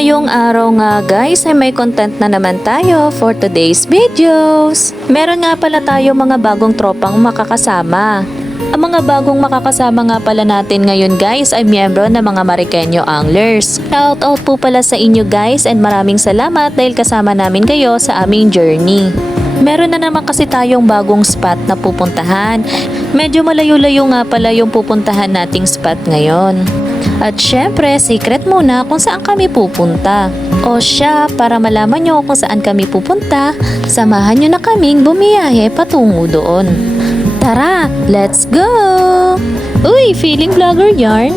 ngayong araw nga guys ay may content na naman tayo for today's videos. Meron nga pala tayo mga bagong tropang makakasama. Ang mga bagong makakasama nga pala natin ngayon guys ay miyembro ng mga Mariqueño Anglers. Shout out po pala sa inyo guys and maraming salamat dahil kasama namin kayo sa aming journey. Meron na naman kasi tayong bagong spot na pupuntahan. Medyo malayo-layo nga pala yung pupuntahan nating spot ngayon. At syempre, secret muna kung saan kami pupunta. O siya, para malaman nyo kung saan kami pupunta, samahan nyo na kaming bumiyahe patungo doon. Tara, let's go! Uy, feeling vlogger yarn?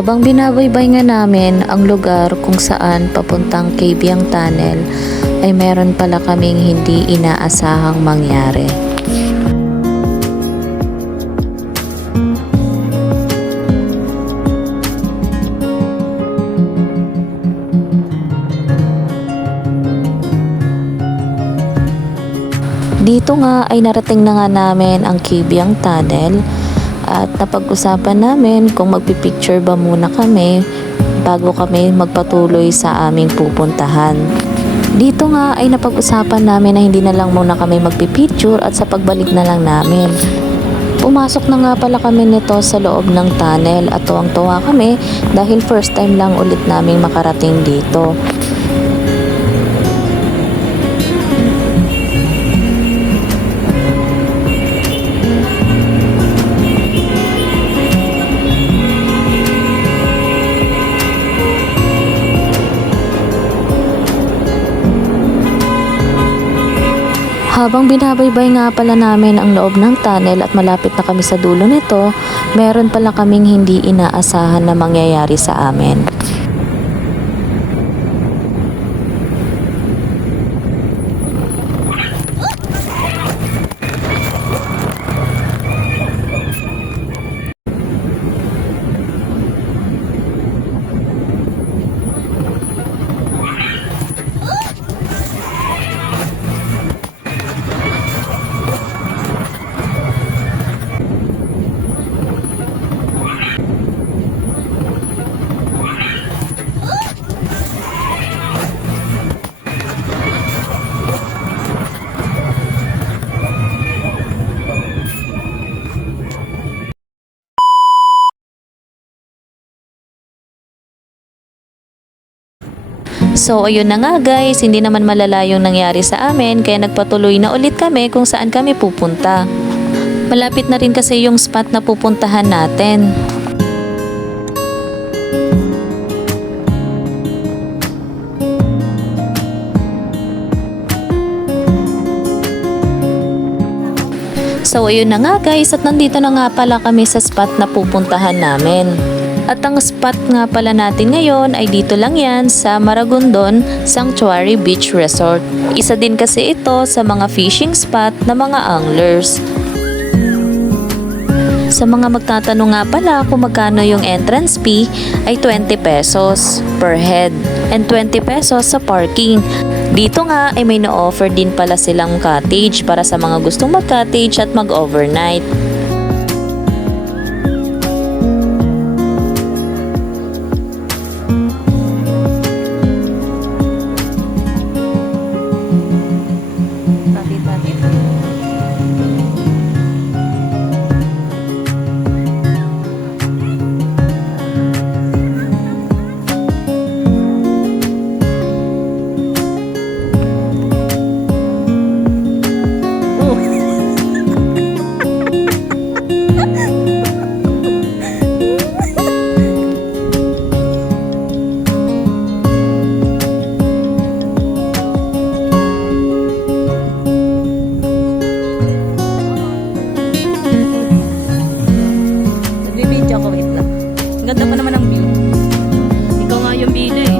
Habang binabaybay nga namin ang lugar kung saan papuntang Cabiang Tunnel ay meron pala kaming hindi inaasahang mangyari. Dito nga ay narating na nga namin ang Cabiang Tunnel. At napag-usapan namin kung magpipicture ba muna kami bago kami magpatuloy sa aming pupuntahan. Dito nga ay napag-usapan namin na hindi na lang muna kami magpipicture at sa pagbalik na lang namin. Pumasok na nga pala kami nito sa loob ng tunnel at tuwang-tuwa kami dahil first time lang ulit naming makarating dito. Habang binabaybay nga pala namin ang loob ng tunnel at malapit na kami sa dulo nito, meron pala kaming hindi inaasahan na mangyayari sa amin. So ayun na nga guys, hindi naman malala yung nangyari sa amin kaya nagpatuloy na ulit kami kung saan kami pupunta. Malapit na rin kasi yung spot na pupuntahan natin. So ayun na nga guys, at nandito na nga pala kami sa spot na pupuntahan namin. At ang spot nga pala natin ngayon ay dito lang yan sa Maragondon Sanctuary Beach Resort. Isa din kasi ito sa mga fishing spot na mga anglers. Sa mga magtatanong nga pala kung magkano yung entrance fee ay 20 pesos per head and 20 pesos sa parking. Dito nga ay may na-offer din pala silang cottage para sa mga gustong mag-cottage at mag-overnight. Ganda pa naman ang view. Ikaw nga yung bida eh.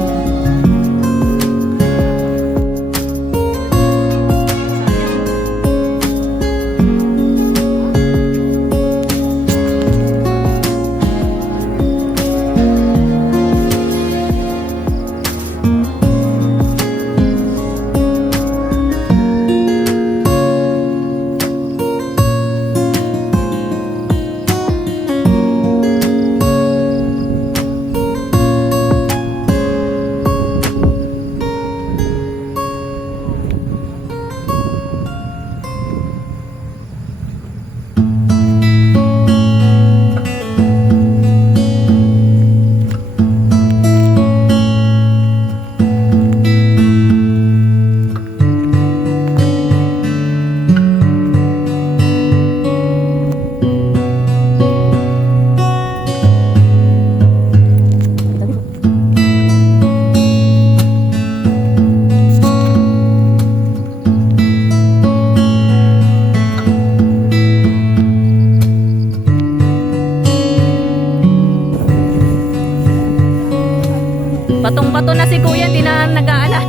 Patong-pato na si Kuya, hindi na nag-aalala.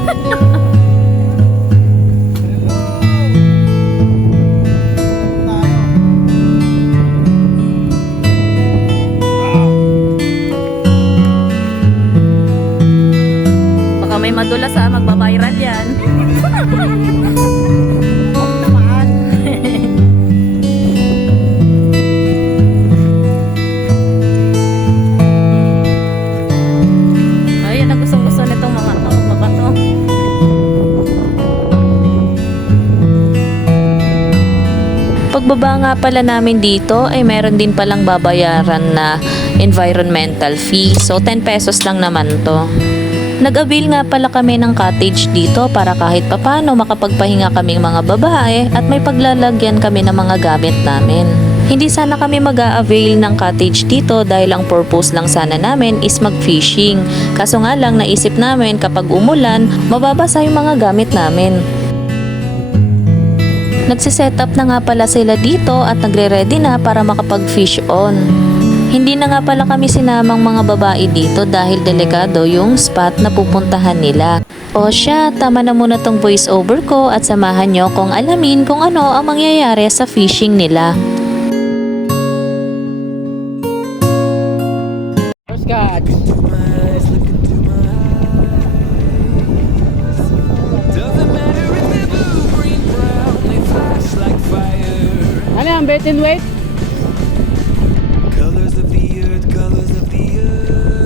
Baka may madulas ha, magbabiral yan. Pagbaba nga pala namin dito ay meron din palang babayaran na environmental fee. So 10 pesos lang naman to. Nag-avail nga pala kami ng cottage dito para kahit papano makapagpahinga kaming mga babae at may paglalagyan kami ng mga gamit namin. Hindi sana kami mag-a-avail ng cottage dito dahil ang purpose lang sana namin is mag-fishing. Kaso nga lang naisip namin kapag umulan, mababasa yung mga gamit namin. Nagsiset up na nga pala sila dito at nagre-ready na para makapag-fish on. Hindi na nga pala kami sinamang mga babae dito dahil delikado yung spot na pupuntahan nila. O siya, tama na muna tong voice over ko at samahan nyo kung alamin kung ano ang mangyayari sa fishing nila. First catch. Ano yan, bait and weight? Colors of the earth, colors of the earth.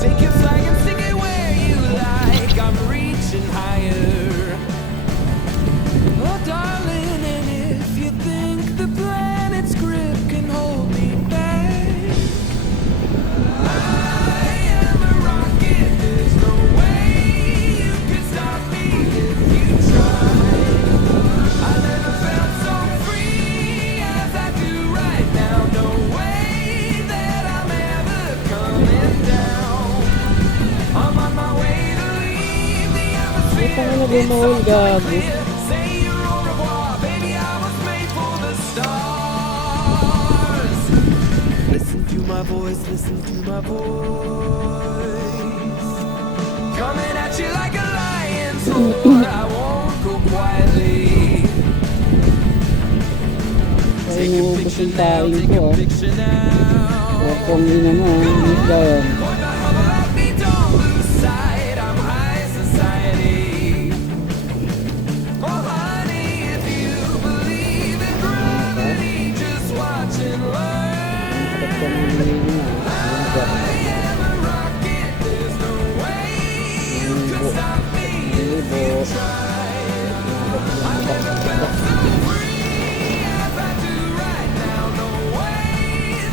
Take your flag and stick it where you like. I'm reaching higher. Oh, darling, and if you think the planet's grip can hold me back, I am a rocket yung mahol, gago. Say you're au revoir, baby, I was made for the stars. Listen to my voice, listen to my voice. Coming at you like a lion, so I won't go quietly. Ay, Take a ubus picture yung now, taing take ko, a ah. picture now. O, kung yun naman, miss ka yan. Boy, my mama love me, don't lose sight. I'm high society. Oh, honey, if you believe in gravity, just watch and learn. Ba't ka nang hinihingi na? Ayun ba? I am a rocket, there's no way you can stop me if you try. I never felt so free as I do right now. No way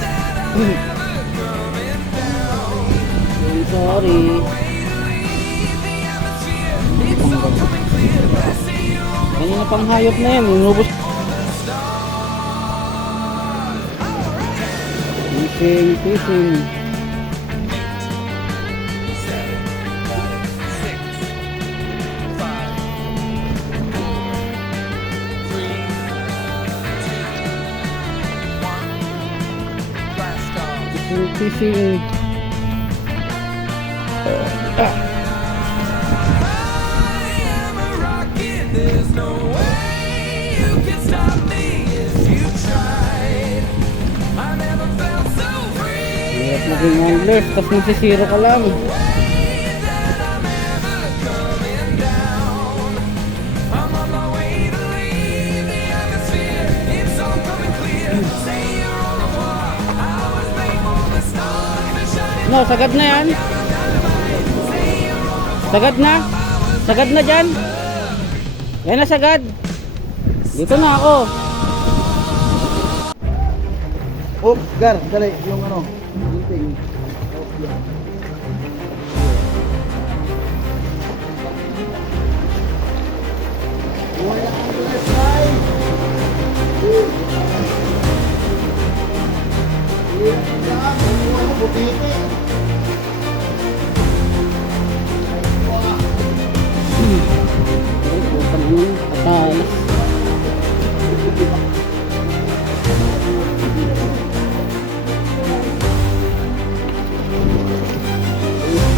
that I'm ever coming down. I'm sorry. Way to leave the atmosphere. It's all coming clear. I see you on Kanina pang hayop na yan, inubos. Fishing, fishing. 6, 5, 4, 3, 2, 1. Blast off. Fishing. I am a rocket, there's no way you can stop me if you tried. I never felt so free. Hirap maging anglers, tapos magsisiro ka lang. Way that I'm ever coming down. I'm on my way to leave the atmosphere. It's all coming clear. Say you're au revoir. I was made for the stars. The shining No, sagad na yan. Sagad na. Sagad na dyan. Yan na sagad. Dito na ako. Oh, Gar, dali, yung ano, yung thing. Oh, yan. Wala kang tulis, ay! Hirap yan, wala ko butiti. Ay, putang ina, patalas.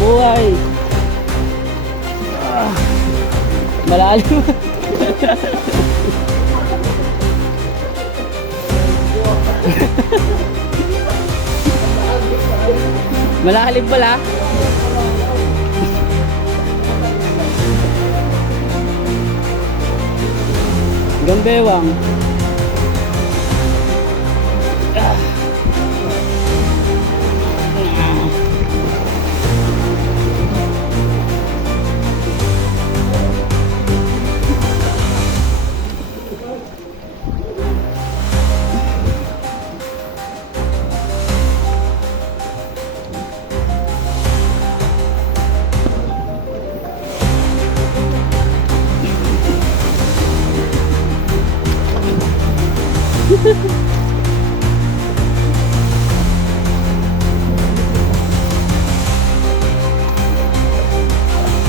Buhay. Malalim. Malalim pala. Gambewang.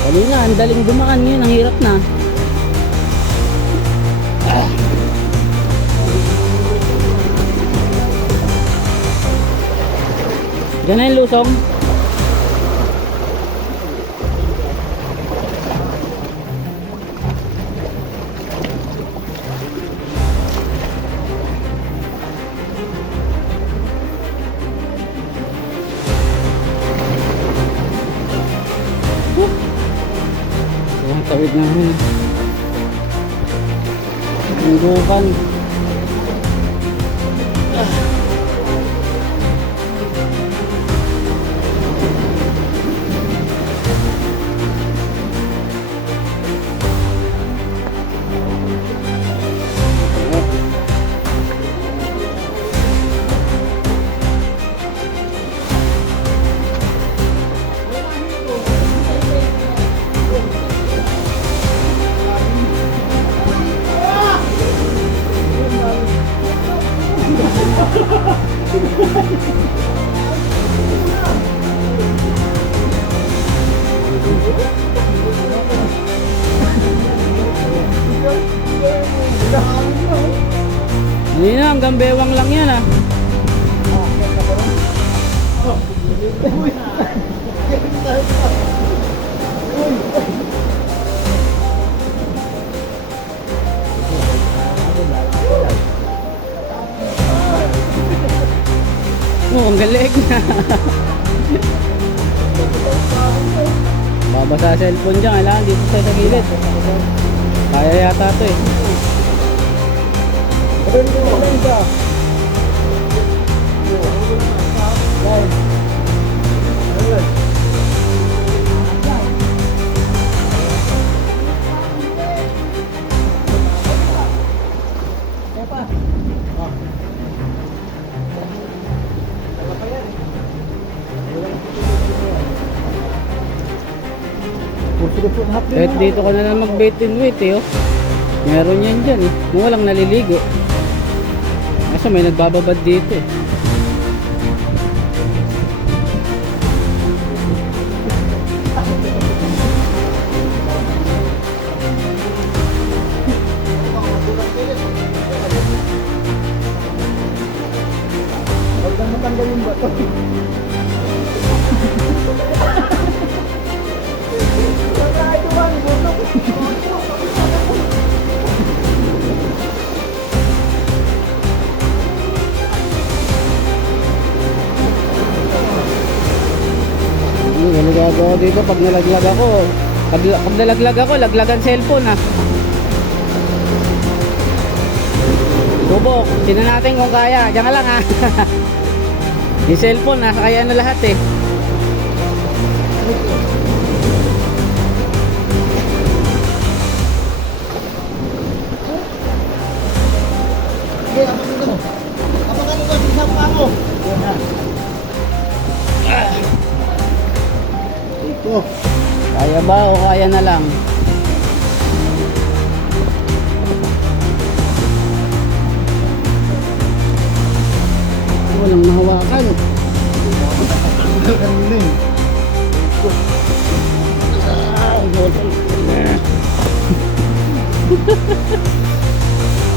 Dali na, ang daling dumaan ngayon, ang hirap na. Diyan na yung lusong. Tawid na rin. Tunggukan. Hindi na, hanggang bewang lang yan ah. Oh, ang galing na. Babasa sa cellphone dyan, kailangan dito tayo sa gilid. Kaya yata ito eh. Kahit dito ko na lang mag-bait and wait eh oh. Meron yan dyan eh. Kung walang naliligo. Kaso may nagbababad dito eh. Huwag kang matanggal yung bato. Ano gagawa dito pag nalaglag ako? Pag nalaglag ako, laglagan cellphone ah. Subok, tingnan natin kung kaya. Diyan ka lang ah. Yung cellphone ah, kaya na lahat eh. Sige, apak ito. Apakan ito, sisap pa ako. Yan na. Ito. Kaya ba o kaya na lang? Walang mahawakan. Kanina eh.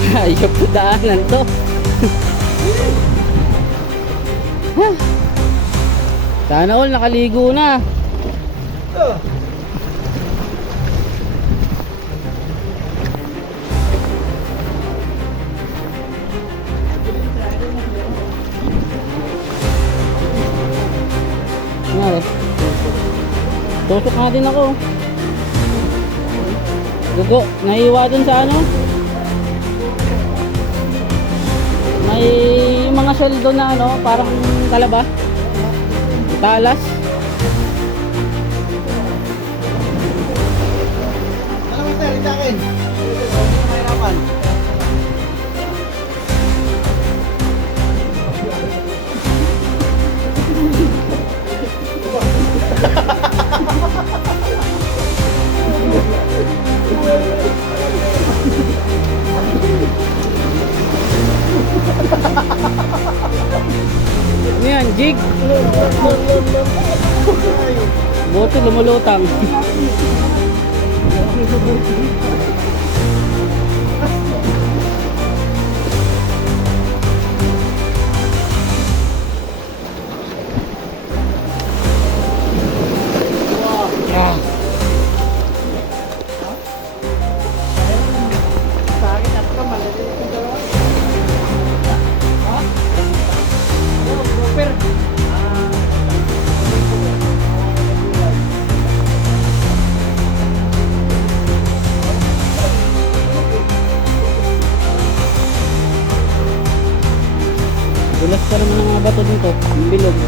Ayop ko daanan to. Sana all nakaligo na. Ano? Tusok nga din ako. Gugo, naiiwa dun sa ano? May mga shell doon na ano, parang talaba. Talas. Alam mo, sir, sa akin. Mahirapan. Ano yan, jig? Buti lumulutang. Sa akin, at ka, maliliit yung dalawa. Ha? Proper. Dulas pa naman ang mga bato dito. Yung bilog.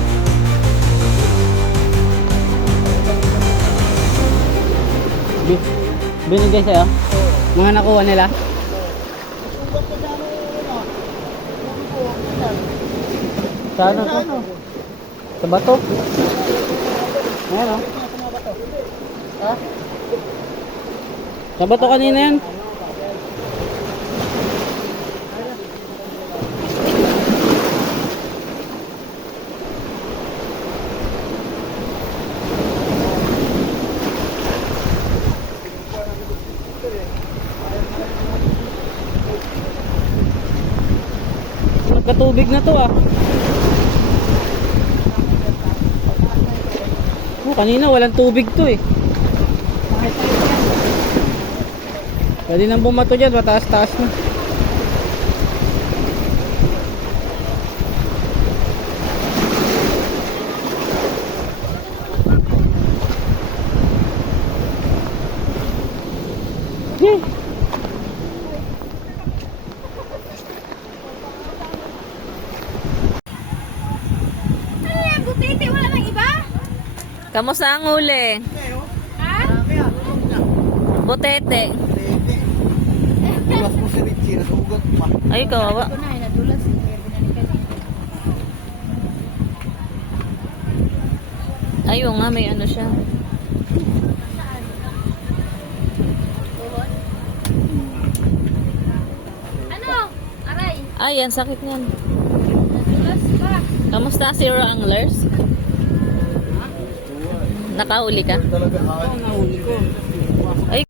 Binigay sa'yo? Mga nakuha nila? Saan ako? Sa bato? Ayan o. Ha? Sa bato kanina yan. tubig na to ah. Oh, kanina walang tubig to eh. Pwede nang bumato dyan, mataas-taas na. Kamusta ang huli? Butete. Tuwas mo si Richie, nasugot pa. Ay, kawawa. Ayun nga, may ano siya. Ano? Aray. Ay, yan, sakit niyan. Nadulas pa. Kamusta, Zero Anglers? Nakahuli ka? Talaga, Nahuli ko. Ay,